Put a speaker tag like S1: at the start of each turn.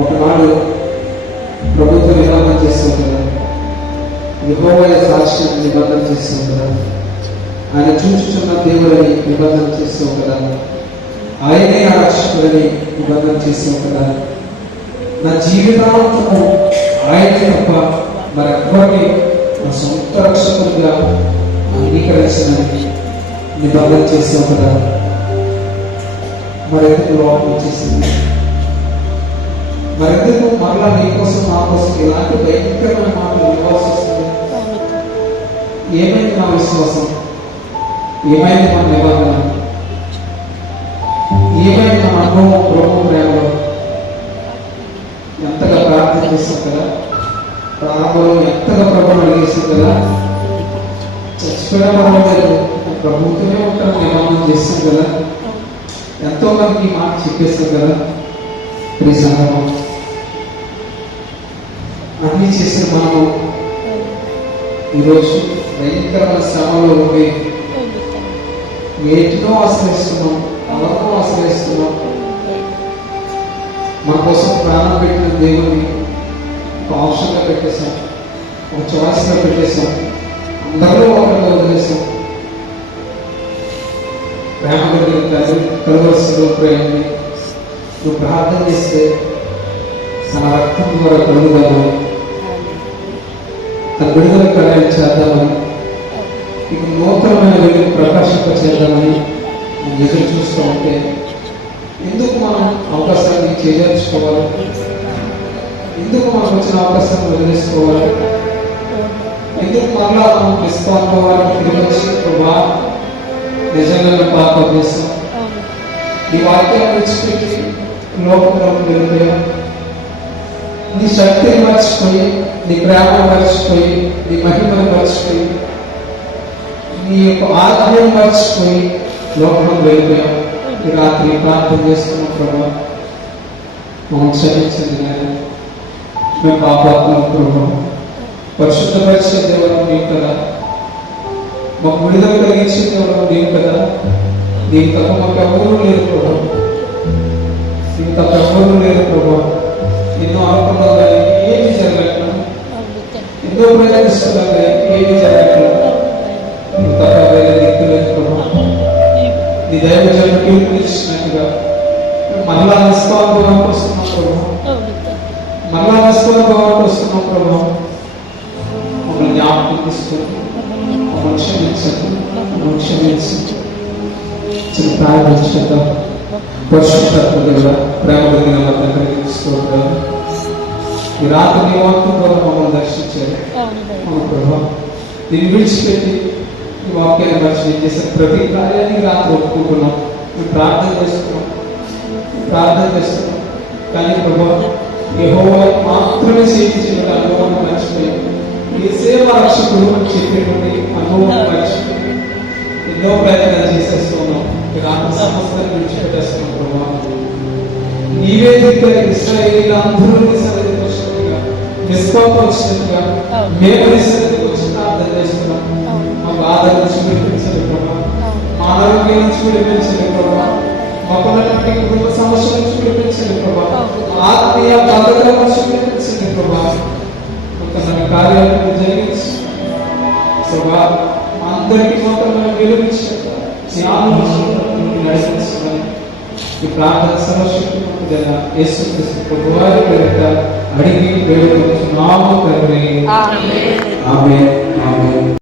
S1: ఒకనాడు ప్రభుత్వ విధానం చేస్తాం కదా సాక్ష్యం నిబంధన చేస్తాం ఆయన చూచుచున్న దేవుడని నిబంధన చేస్తూ కదా ఆయనే ఆ రక్షకుడని నిబంధన చేస్తూ కదా నా జీవితాంతము ఆయన తప్ప మరెవ్వరిని నా సొంత రక్షకుడిగా అంగీకరించడానికి నిబంధన చేస్తాం కదా మరెందుకు లోపం వచ్చేసింది మరెందుకు మరలా నీకోసం మా కోసం ఇలాంటి భయంకరమైన మాటలు ఇవ్వాల్సి వస్తుంది. ఏమైంది మా విశ్వాసం? ఏమైంది మన నిబంధన ఏమైంది మన అనుభవం ప్రభు ప్రేమలో ఎంతగా ప్రార్థన చేస్తాం కదా? ప్రారంభంలో ఎంతగా ప్రభుత్వం అడిగేస్తాం కదా? చచ్చిపోయిన పర్వాలేదు ప్రభుత్వమే ఉంటాం నిబంధన చేస్తాం కదా? ఎంతో మందికి మాట చెప్పేస్తాం కదా? ప్రియ సంగమం అన్నీ చేసిన మనము ఈరోజు భయంకరమైన శ్రమలో ఉండి ఏటినో ఆశ్రయిస్తున్నాం అవరనో ఆశ్రయిస్తున్నాం. మన కోసం ప్రాణం పెట్టిన దేవుని ఒక ఆప్షన్గా పెట్టేశాం ఒక చాయిస్గా పెట్టేశాం అందరూ ఒకరిగా వదిలేశాం. ప్రేమ కలిగిన కాదు కలవలసిన ప్రేమని నువ్వు ప్రార్థన చేస్తే తన రక్తం ద్వారా కలుగుదామని తన విడుదల కార్యాలు చేద్దామని ఇక నూతనమైన వెలుగు ప్రకాశింప చేద్దామని ఎదురు చూస్తూ ఉంటే ఎందుకు మనం అవకాశాన్ని చేజార్చుకోవాలి? ఎందుకు మనకు వచ్చిన అవకాశాన్ని వదిలేసుకోవాలి? ఎందుకు మరలా మనం నిష్పానుభవాన్ని తిరిగి వచ్చి ప్రభా నిజంగా పాప చేస్తాం ఈ వాక్యాన్ని విడిచిపెట్టి లోకంలోకి వెళ్ళిపోయా. నీ శక్తిని మర్చిపోయి నీ ప్రేమ మర్చిపోయి నీ మహిమను మర్చిపోయి నీ యొక్క ఆత్మీయం మర్చిపోయి లోకంలో వెళ్ళిపోయాం ఈ రాత్రి ప్రార్థన చేస్తున్నాం ప్రభా మమ్మల్ని క్షమించండి నాయన మేము పాపాత్మలు ప్రభా పరిశుద్ధపరిచే దేవుడు నీవు కదా మాకు విడుదల కలిగించే దేవుడు నీవు కదా నీకు తప్ప మాకు ఎవరూ లేరు ప్రభా నీకు తప్ప ఎవరూ లేరు ప్రభా ఎన్నో కానీ ఏమి జరగట్లేదు ఎన్నో ప్రయత్నిస్తున్నాం కానీ ఏమి తప్ప వేరే ప్రభా నీ దైవ జన్మ పిలుపునిచ్చినట్టుగా మరలా నిస్వానుభవానికి వస్తున్నాం ప్రభా. నిస్వానుభవానికి వస్తున్నాం ప్రభా. మమ్మల్ని జ్ఞాపకం తీసుకొని మమ్మల్ని క్షమించండి. మమ్మల్ని చిన్న ప్రేమ కలిగిన తండ్రి స్తోత్రాలు ఈ రాత్రి నీ వాక్యం ద్వారా మమ్మల్ని దర్శించారు అవును ప్రభా దీన్ని విడిచిపెట్టి ఈ వాక్యాన్ని మర్చి చేసే ప్రతి కార్యాన్ని రాత్రి ఒప్పుకుంటున్నాం మేము ప్రార్థన చేస్తున్నాం ప్రార్థన చేస్తున్నాం కానీ ప్రభా యెహోవా మాత్రమే సేవించిన అనుభవాన్ని మర్చిపోయి ఈ సేవ రక్షకుడు అని చెప్పేటువంటి అనుభవం మర్చిపోయి ఎన్నో ప్రయత్నాలు చేసేస్తున్నాం ఇక ఆత్మ సమస్తాన్ని విడిచిపెట్టేస్తున్నాం ప్రభా నీవే దిక్కుగా ఇస్రాయేలీల అందరూ నీ సన్నిధికి వచ్చినట్టుగా నిష్పాపం వచ్చినట్టుగా మేము నీ సన్నిధికి వచ్చి ప్రార్థన చేస్తున్నాం. మా బాధ నుంచి విడిపించండి ప్రభా. మా అనారోగ్యం నుంచి విడిపించండి ప్రభా. మాకున్నటువంటి కుటుంబ సమస్యల నుంచి విడిపించండి ప్రభా. ఆత్మీయ బాధల నుంచి విడిపించండి ప్రభా. ఒక నన్ను కార్యాలను జరిగించి ప్రభా అందరికీ మొత్తం మనం నడిపించమని ఈ प्रार्थना